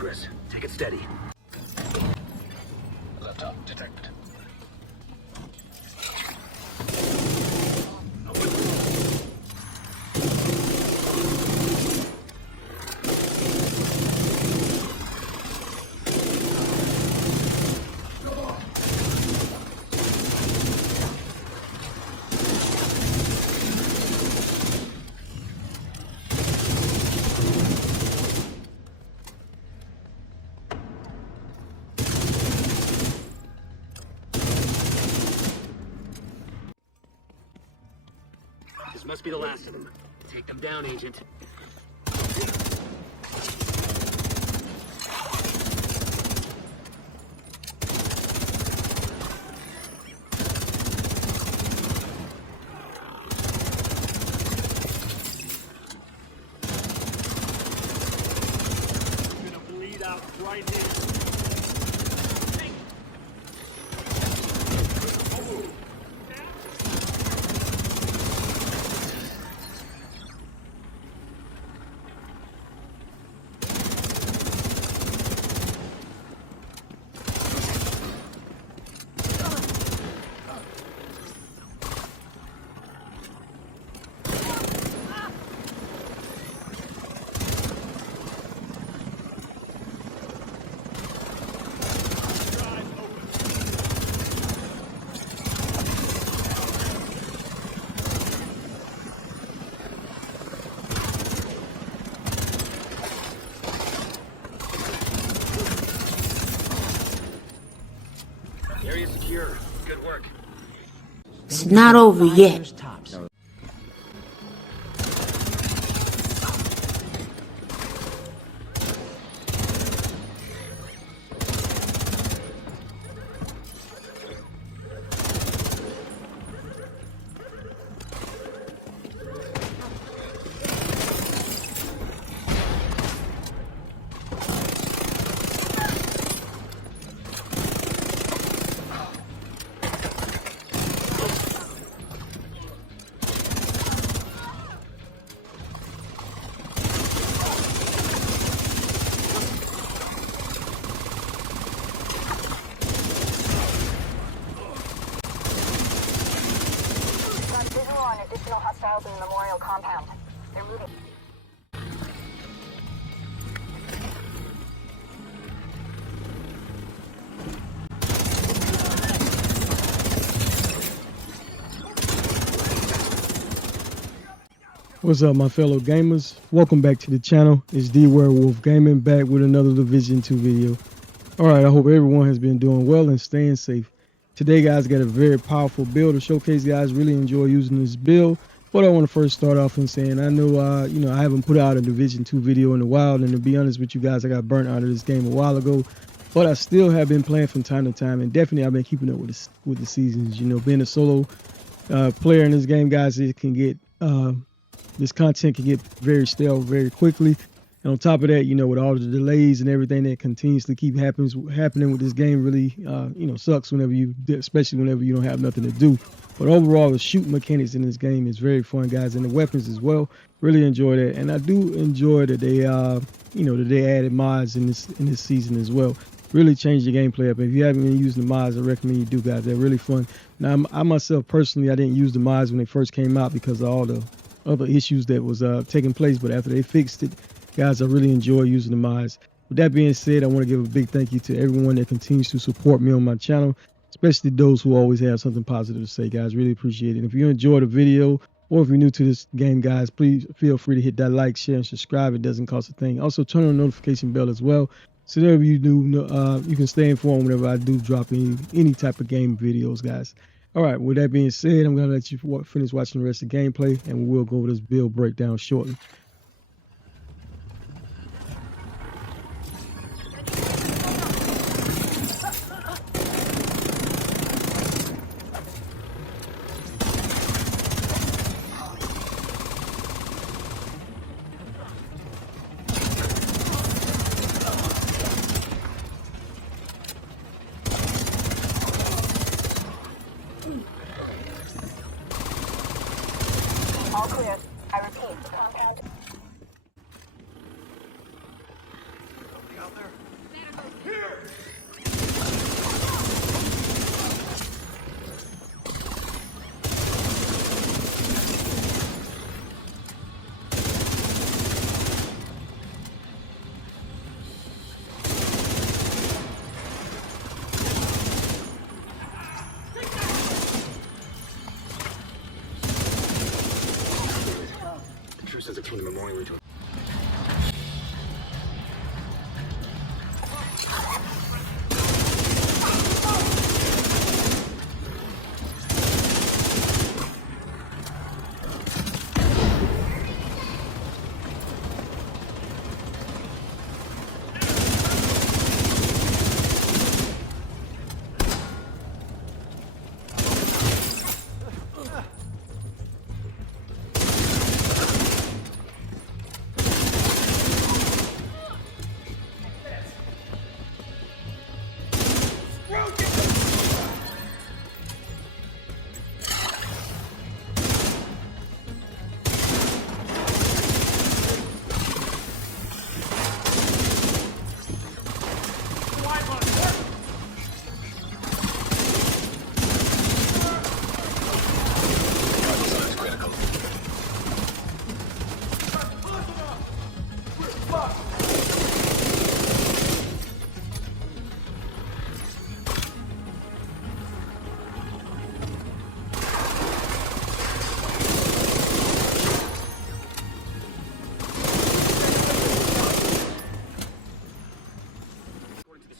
progress. Take it steady. Laptop detected. This must be the last of them. Take them down, Agent. I'm gonna bleed out right here. Area secure. Good work. It's not over yet. Additional hostiles in the memorial compound. They're moving. What's up, my fellow gamers? Welcome back to the channel. It's D Werewolf Gaming, back with another Division 2 video. Alright, I hope everyone has been doing well and staying safe. Today, guys, got a very powerful build to showcase. Guys, really enjoy using this build. But I want to first start off in saying I know, I haven't put out a Division 2 video in a while, and to be honest with you guys, I got burnt out of this game a while ago. But I still have been playing from time to time, and definitely I've been keeping up with the seasons. You know, being a solo player in this game, guys, it can get this content can get very stale very quickly. And on top of that, you know, with all the delays and everything that continuously keep happening with this game, really, sucks especially whenever you don't have nothing to do. But overall, the shooting mechanics in this game is very fun, guys, and the weapons as well. Really enjoy that, and I do enjoy that they, that they added mods in this season as well. Really changed the gameplay up. If you haven't been using the mods, I recommend you do, guys. They're really fun. Now, I myself personally, I didn't use the mods when they first came out because of all the other issues that was taking place. But after they fixed it, guys, I really enjoy using the mods. With that being said, I want to give a big thank you to everyone that continues to support me on my channel, especially those who always have something positive to say, guys. Really appreciate it. If you enjoyed the video, or if you're new to this game, guys, please feel free to hit that like, share, and subscribe. It doesn't cost a thing. Also, turn on the notification bell as well, so whatever you do, you can stay informed whenever I do drop any type of game videos, guys. All right, with that being said, I'm going to let you finish watching the rest of the gameplay, and we will go over this build breakdown shortly. All clear. I repeat, compound. turn the memorial into a...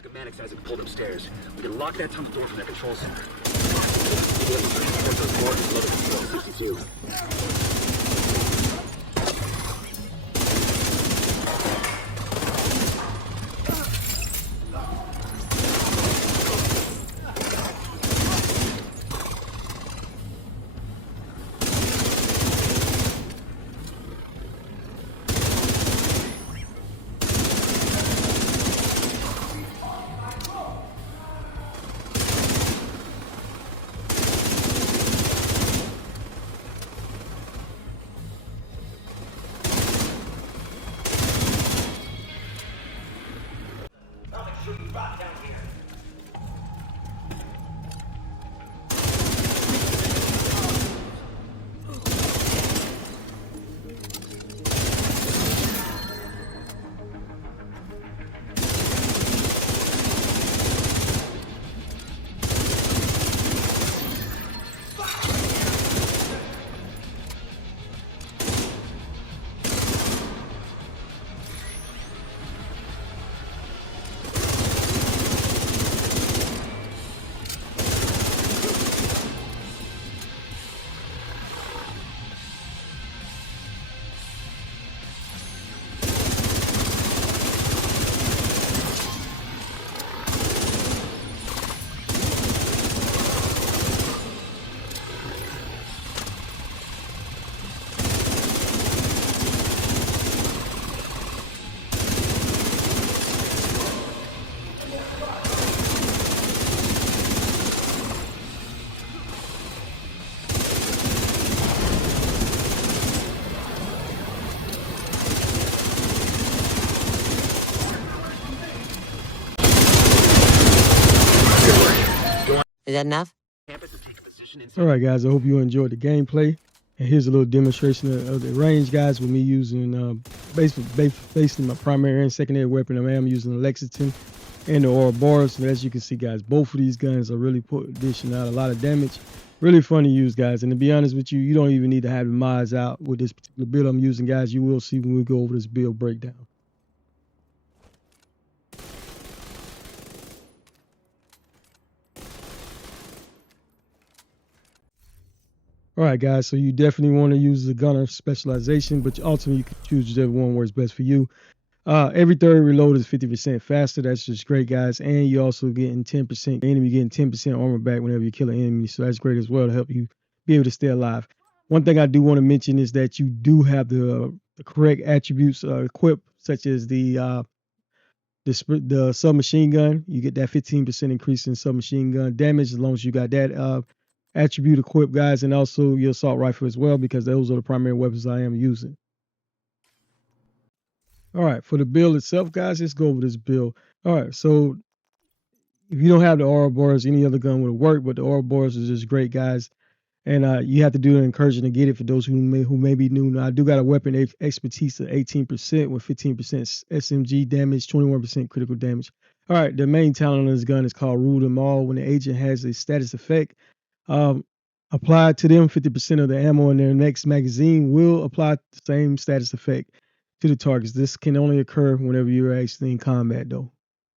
Schematics as it pulled upstairs. We can lock that tunnel door from their control center. We'll be able to transport those boards and load it to 62. Is that enough? All right, guys, I hope you enjoyed the gameplay. And here's a little demonstration of the range, guys, with me using basically my primary and secondary weapon. I am using the Lexington and the Ouroboros. And as you can see, guys, both of these guns are really dishing out a lot of damage. Really fun to use, guys. And to be honest with you, you don't even need to have the mods out with this particular build I'm using, guys. You will see when we go over this build breakdown. All right, guys, so you definitely want to use the gunner specialization, but ultimately you can choose whichever one works best for you. Every third reload is 50% faster. That's just great, guys. And you're also getting 10%, enemy getting 10% armor back whenever you kill an enemy. So that's great as well to help you be able to stay alive. One thing I do want to mention is that you do have the correct attributes equipped, such as the submachine gun. You get that 15% increase in submachine gun damage as long as you got that attribute equipped, guys, and also your assault rifle as well, because those are the primary weapons I am using. All right, for the build itself, guys, let's go over this build. All right, so if you don't have the Ouroboros, any other gun would work, but the Ouroboros is just great, guys. And you have to do an incursion to get it for those who may be new. Now, I do got a weapon expertise of 18% with 15% SMG damage, 21% critical damage. All right, the main talent on this gun is called Rule Them All. When the agent has a status effect, applied to them, 50% of the ammo in their next magazine will apply the same status effect to the targets. This can only occur whenever you're actually in combat, though.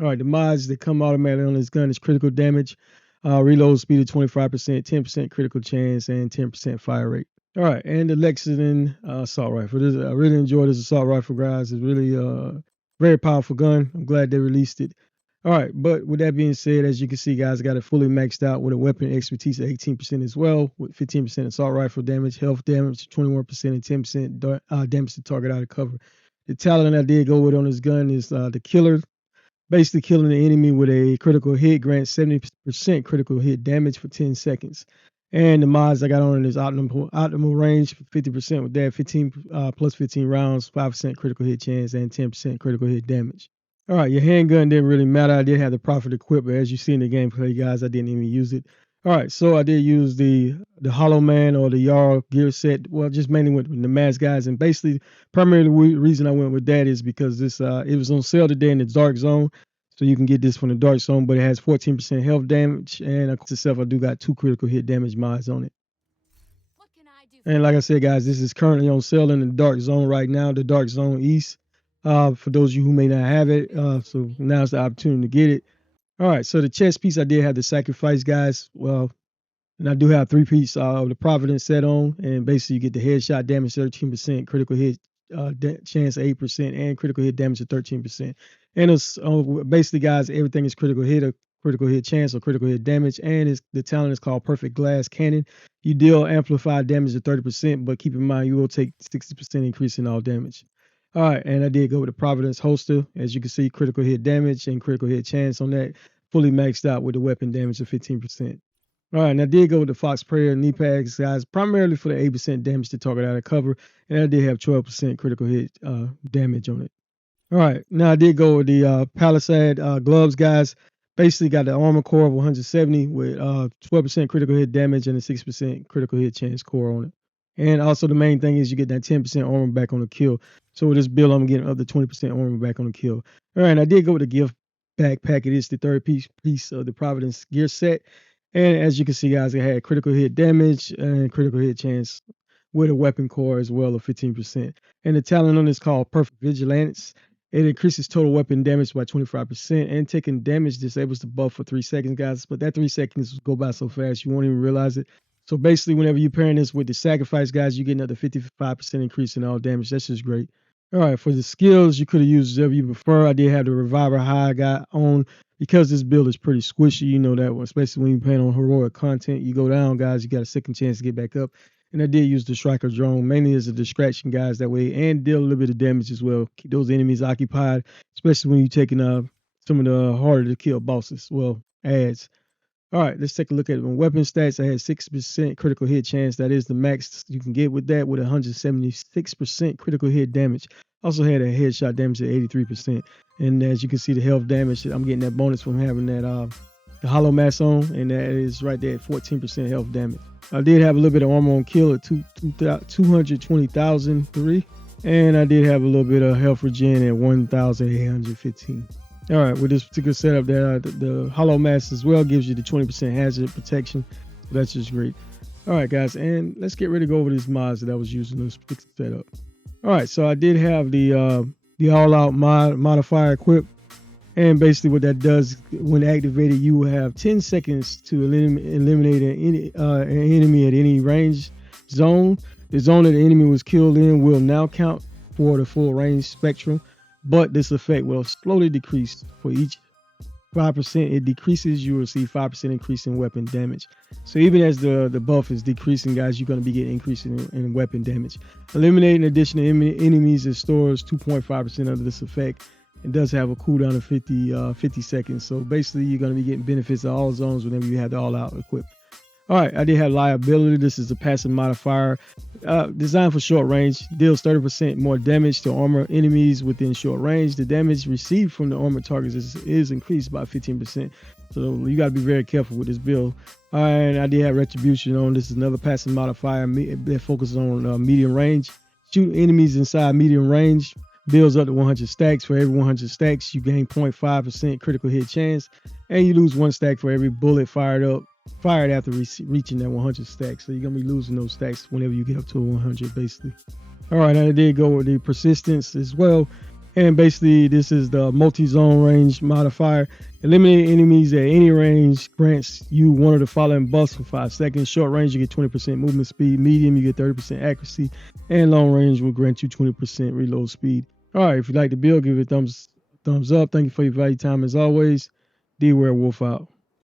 All right, the mods that come automatically on this gun is critical damage, reload speed of 25%, 10% critical chance, and 10% fire rate. All right, and the Lexington assault rifle. I really enjoy this assault rifle, guys. It's really very powerful gun. I'm glad they released it. All right, but with that being said, as you can see, guys, I got it fully maxed out with a weapon expertise at 18% as well, with 15% assault rifle damage, health damage 21%, and 10% damage to target out of cover. The talent I did go with on this gun is the killer. Basically, killing the enemy with a critical hit grants 70% critical hit damage for 10 seconds. And the mods I got on is optimal range, 50% with that, 15 plus 15 rounds, 5% critical hit chance, and 10% critical hit damage. All right, your handgun didn't really matter. I did have the Prophet equipped, but as you see in the gameplay, guys, I didn't even use it. All right, so I did use the Hollow Man or the Jarl gear set. Well, just mainly with the mask, guys, and basically, primarily the reason I went with that is because this it was on sale today in the Dark Zone, so you can get this from the Dark Zone, but it has 14% health damage, and itself, I do got 2 critical hit damage mods on it. And like I said, guys, this is currently on sale in the Dark Zone right now, the Dark Zone East. For those of you who may not have it, so now's the opportunity to get it. All right, so the chest piece, I did have the sacrifice, guys. Well, and I do have 3 pieces of the Providence set on, and basically you get the headshot damage 13%, critical hit chance 8%, and critical hit damage of 13%. And it's basically, guys, everything is critical hit, or critical hit chance, or critical hit damage, and the talent is called Perfect Glass Cannon. You deal amplified damage of 30%, but keep in mind you will take 60% increase in all damage. All right, and I did go with the Providence holster. As you can see, critical hit damage and critical hit chance on that, fully maxed out with the weapon damage of 15%. All right, and I did go with the Fox Prayer knee pads, guys, primarily for the 8% damage to target out of cover, and I did have 12% critical hit damage on it. All right, now I did go with the Palisade gloves, guys. Basically got the armor core of 170 with 12% critical hit damage and a 6% critical hit chance core on it. And also the main thing is you get that 10% armor back on the kill. So with this build, I'm getting up to 20% armor back on the kill. All right, and I did go with the gift backpack. It is the third piece of the Providence gear set. And as you can see, guys, it had critical hit damage and critical hit chance with a weapon core as well of 15%. And the talent on this is called Perfect Vigilance. It increases total weapon damage by 25%, and taking damage disables the buff for 3 seconds, guys. But that 3 seconds go by so fast you won't even realize it. So basically, whenever you're pairing this with the sacrifice, guys, you get another 55% increase in all damage. That's just great. All right, for the skills, you could have used whatever you prefer. I did have the Reviver High I got on because this build is pretty squishy. You know that one, especially when you're playing on heroic content. You go down, guys, you got a second chance to get back up. And I did use the Striker Drone mainly as a distraction, guys, that way, and deal a little bit of damage as well. Keep those enemies occupied, especially when you're taking some of the harder to kill bosses. Well, ads. All right, let's take a look at weapon stats. I had 6% critical hit chance. That is the max you can get with that, with 176% critical hit damage. Also had a headshot damage at 83%. And as you can see, the health damage, I'm getting that bonus from having that the hollow mass on, and that is right there at 14% health damage. I did have a little bit of armor on kill at 220,003, and I did have a little bit of health regen at 1,815. All right, with this particular setup, the hollow mass as well gives you the 20% hazard protection. So that's just great. All right, guys, and let's get ready to go over these mods that I was using in this particular setup. All right, so I did have the all-out modifier equipped. And basically what that does, when activated, you will have 10 seconds to eliminate an enemy at any range zone. The zone that the enemy was killed in will now count for the full range spectrum, but this effect will slowly decrease. For each 5% it decreases, you will see 5% increase in weapon damage. So even as the buff is decreasing, guys, you're going to be getting increase in weapon damage. Eliminating additional enemies and stores 2.5% of this effect. It does have a cooldown of 50 seconds. So basically, you're going to be getting benefits of all zones whenever you have the all-out equipped. All right, I did have liability. This is a passive modifier designed for short range. Deals 30% more damage to armor enemies within short range. The damage received from the armored targets is increased by 15%. So you got to be very careful with this build. All right, and I did have retribution on. This is another passive modifier that focuses on medium range. Shoot enemies inside medium range. Builds up to 100 stacks. For every 100 stacks, you gain 0.5% critical hit chance, and you lose 1 stack for every bullet fired up fired after reaching that 100 stacks. So you're gonna be losing those stacks whenever you get up to 100, basically. All right, I did go with the persistence as well. And basically, this is the multi-zone range modifier. Eliminate enemies at any range grants you one of the following buffs for 5 seconds. Short range, you get 20% movement speed. Medium, you get 30% accuracy. And long range will grant you 20% reload speed. All right, if you like the build, give it a thumbs up. Thank you for your value time as always. D Werewolf out.